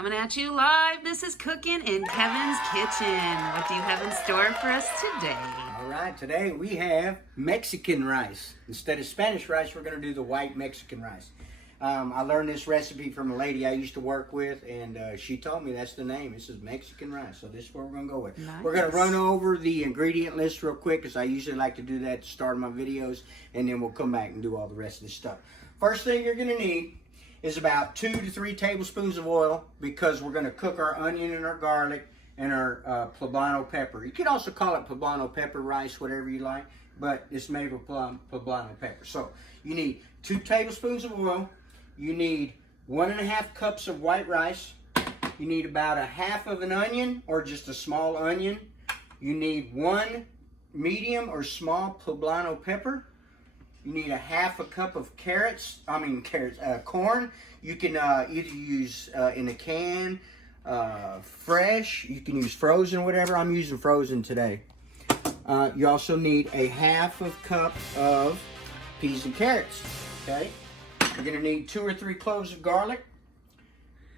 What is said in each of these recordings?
Coming at you live. This is Cooking in Kevin's Kitchen. What do you have in store for us today? All right, today we have Mexican rice. Instead of Spanish rice, we're going to do the white Mexican rice. I learned this recipe from a lady I used to work with, and she told me that's the name. This is Mexican rice, so this is what we're going to go with. Nice. We're going to run over the ingredient list real quick, because I usually like to do that at the start of my videos, and then we'll come back and do all the rest of the stuff. First thing you're going to need is about 2 to 3 tablespoons of oil, because we're going to cook our onion and our garlic and our poblano pepper. You could also call it poblano pepper rice, whatever you like, but it's made with poblano pepper. So you need 2 tablespoons of oil. You need 1.5 cups of white rice. You need about a half of an onion or just a small onion. You need 1 medium or small poblano pepper. You need a half a cup of corn. You can either use in a can, fresh. You can use frozen, whatever. I'm using frozen today. You also need a half of cup of peas and carrots. Okay. You're going to need 2 or 3 cloves of garlic,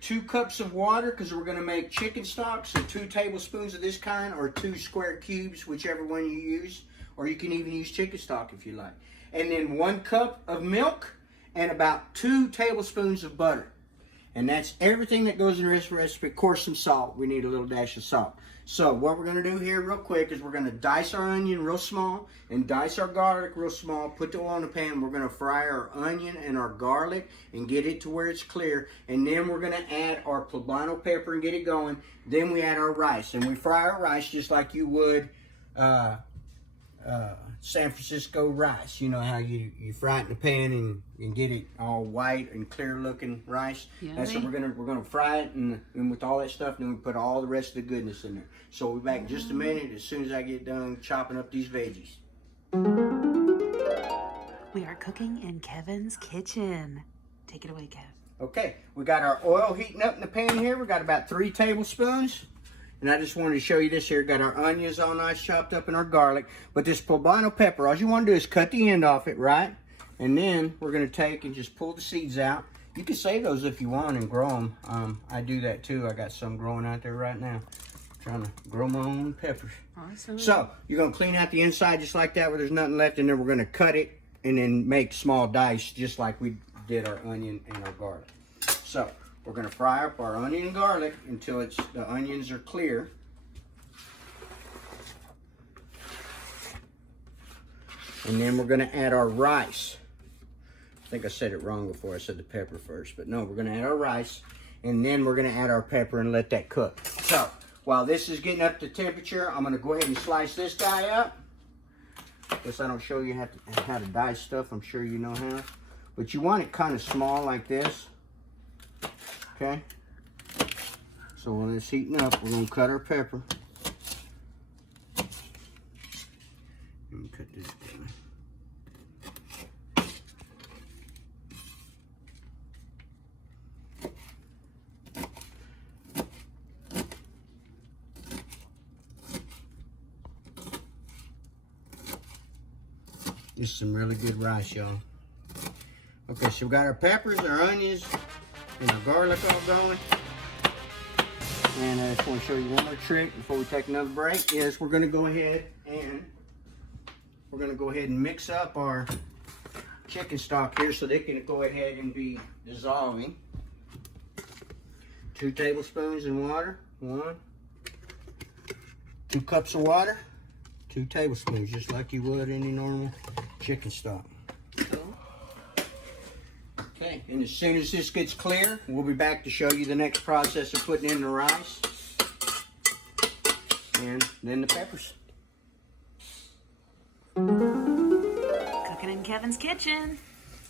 2 cups of water, because we're going to make chicken stock, so 2 tablespoons of this kind, or 2 square cubes, whichever one you use, or you can even use chicken stock if you like. And then 1 cup of milk, and about 2 tablespoons of butter. And that's everything that goes in this recipe. Of course, some salt. We need a little dash of salt. So what we're going to do here real quick is we're going to dice our onion real small and dice our garlic real small. Put the oil in the pan. We're going to fry our onion and our garlic and get it to where it's clear. And then we're going to add our poblano pepper and get it going. Then we add our rice. And we fry our rice just like you would San Francisco rice. You know how you fry it in the pan and get it all white and clear looking rice. Yummy. That's what we're gonna fry it and with all that stuff, then we put all the rest of the goodness in there. So we'll be back in just a minute as soon as I get done chopping up these veggies. We are cooking in Kevin's Kitchen. Take it away, Kev. Okay, we got our oil heating up in the pan here. We got about 3 tablespoons. And I just wanted to show you this here. Got our onions all nice chopped up and our garlic. But this poblano pepper, all you want to do is cut the end off it, right? And then we're going to take and just pull the seeds out. You can save those if you want and grow them. I do that too. I got some growing out there right now. Trying to grow my own peppers. Awesome. So you're going to clean out the inside just like that where there's nothing left. And then we're going to cut it and then make small dice just like we did our onion and our garlic. So we're going to fry up our onion and garlic until the onions are clear. And then we're going to add our rice. I think I said it wrong before. I said the pepper first. But no, we're going to add our rice. And then we're going to add our pepper and let that cook. So while this is getting up to temperature, I'm going to go ahead and slice this guy up. Guess I don't show you how to dice stuff. I'm sure you know how. But you want it kind of small like this. Okay, so when it's heating up, we're going to cut our pepper. Let me cut this down. This is some really good rice, y'all. Okay, so we got our peppers, our onions, and our garlic all going. And I just want to show you one more trick before we take another break. Is we're going to go ahead and mix up our chicken stock here so they can go ahead and be dissolving. 2 tablespoons in water. 1. 2 cups of water. 2 tablespoons, just like you would any normal chicken stock. Okay, and as soon as this gets clear, we'll be back to show you the next process of putting in the rice and then the peppers. Cooking in Kevin's Kitchen.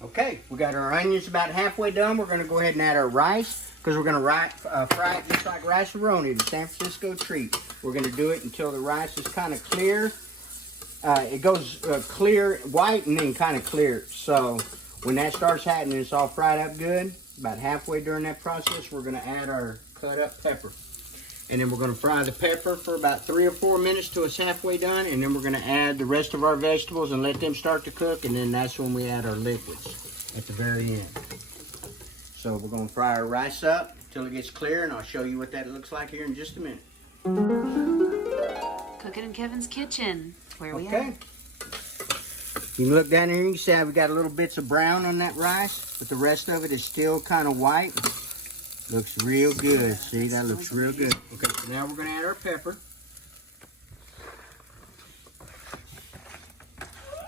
Okay, we got our onions about halfway done. We're going to go ahead and add our rice because we're going to fry it just like rice-a-roni, the San Francisco treat. We're going to do it until the rice is kind of clear. It goes clear, white, and then kind of clear. So when that starts happening, it's all fried up good. About halfway during that process, we're going to add our cut up pepper. And then we're going to fry the pepper for about 3 or 4 minutes till it's halfway done. And then we're going to add the rest of our vegetables and let them start to cook. And then that's when we add our liquids at the very end. So we're going to fry our rice up. till it gets clear, and I'll show you what that looks like here in just a minute. Cooking in Kevin's kitchen. Where we Okay. at? You can look down here and you can see how we got a little bits of brown on that rice, but the rest of it is still kind of white. Looks real good. See, that looks real good. Okay, so now we're going to add our pepper.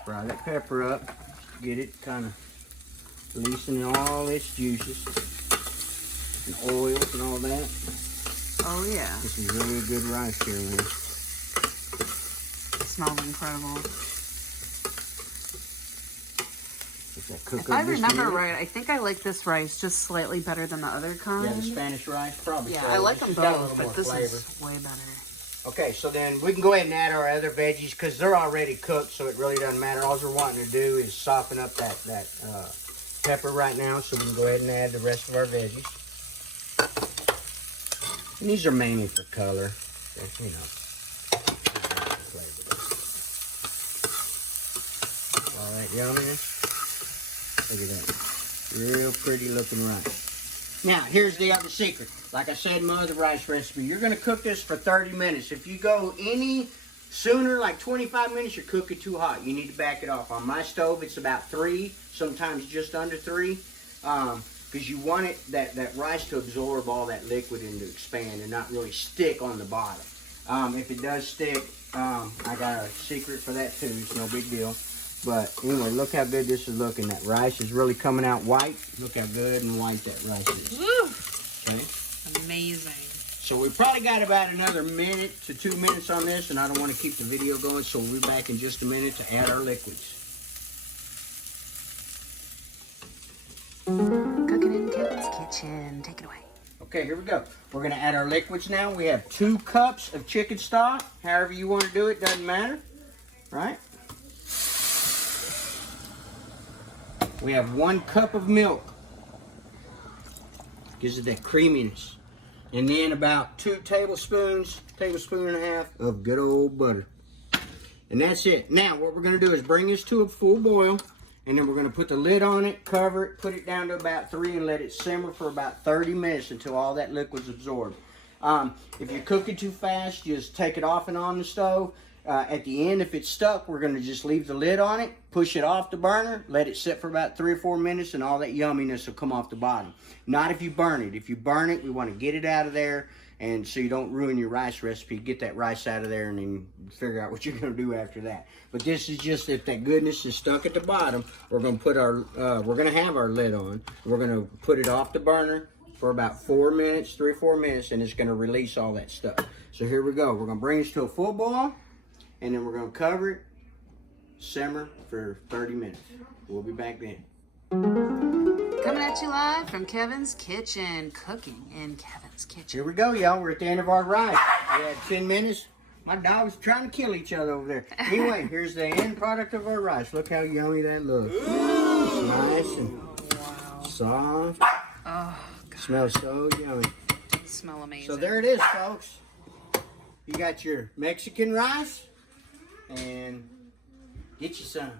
Fry that pepper up. Get it kind of releasing all its juices and oils and all that. Oh yeah. This is really good rice here, man. It smells incredible. Let that cook If up I just a remember minute. right, I think I like this rice just slightly better than the other kind. Yeah, the Spanish rice, probably. Yeah, so. I like It's them got a little both, more but this flavor. is way better. Okay, so then we can go ahead and add our other veggies because they're already cooked, so it really doesn't matter. All we're wanting to do is soften up that pepper right now, so we can go ahead and add the rest of our veggies. And these are mainly for color, so, you know. All that yumminess. Look at that. Real pretty looking rice. Now, here's the other secret. Like I said in my other rice recipe, you're going to cook this for 30 minutes. If you go any sooner, like 25 minutes, you're cooking too hot. You need to back it off. On my stove, it's about 3, sometimes just under 3, because you want it that rice to absorb all that liquid and to expand and not really stick on the bottom. If it does stick, I got a secret for that too. It's no big deal. But anyway, look how good this is looking. That rice is really coming out white. Look how good and white that rice is. Woo! Okay. Amazing. So we probably got about another minute to 2 minutes on this, and I don't want to keep the video going, so we'll be back in just a minute to add our liquids. Cooking in Kevin's kitchen. Take it away. Okay, here we go. We're going to add our liquids now. We have 2 cups of chicken stock. However you want to do it, doesn't matter. Right? We have 1 cup of milk. Gives it that creaminess. And then about 2 tablespoons, tablespoon and a half of good old butter. And that's it. Now, what we're going to do is bring this to a full boil. And then we're going to put the lid on it, cover it, put it down to about 3, and let it simmer for about 30 minutes until all that liquid's absorbed. If you're cooking too fast, just take it off and on the stove. At the end, if it's stuck, we're going to just leave the lid on it, push it off the burner, let it sit for about 3 or 4 minutes, and all that yumminess will come off the bottom. Not if you burn it. If you burn it, we want to get it out of there, and so you don't ruin your rice recipe. Get that rice out of there and then figure out what you're going to do after that. But this is just if that goodness is stuck at the bottom, we're going to put our, we're going to have our lid on. We're going to put it off the burner for about 4 minutes, 3 or 4 minutes, and it's going to release all that stuff. So here we go. We're going to bring this to a full boil. And then we're going to cover it, simmer for 30 minutes. We'll be back then. Coming at you live from Kevin's kitchen. Cooking in Kevin's kitchen. Here we go, y'all. We're at the end of our rice. We had 10 minutes. My dog's trying to kill each other over there. Anyway, here's the end product of our rice. Look how yummy that looks. It's nice and soft. Oh, God. Smells so yummy. It smells amazing. So there it is, folks. You got your Mexican rice. And get you some.